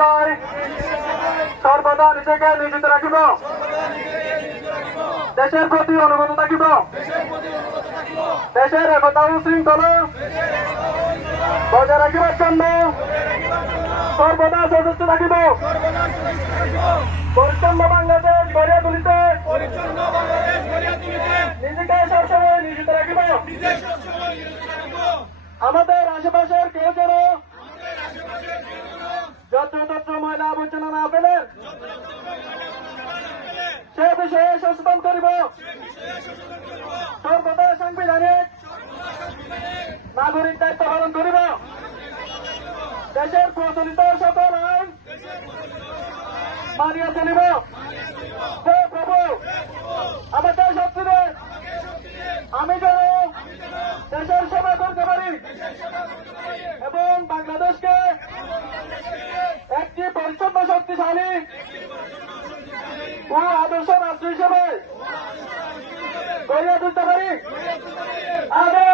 সময় সর্বদা নিজেকে নিয়োজিত রাখিব। দেশের প্রতি অনুগত থাকিব। দেশের একতা ও শৃঙ্খলা বজায় রাখিবার জন্য সর্বদা সচেষ্ট থাকিব। পরিচ্ছন্ন বাংলাদেশ গড়িয়া তুলিতে নিজেকে সবসময় নিয়োজিত রাখব। আমাদের আশেপাশের কেউ যেন যত্রতত্র ময়লা আবর্জনা না ফেলেন সে বিষয়ে সচেতন করিব। সর্বদা সাংবিধানিক নাগরিক দায়িত্ব পালন করিব। দেশের প্রচলিত সকল আইন মানিয়ে চলিব। হে প্রভু আমাদের শক্তি আমি যেন দেশের সেবা করতে পারি এবং বাংলাদেশকে শক্তিশালী। ও আদর্শ রাষ্ট্র হিসেবে গড়িয়ে তুলতে পারি? আগে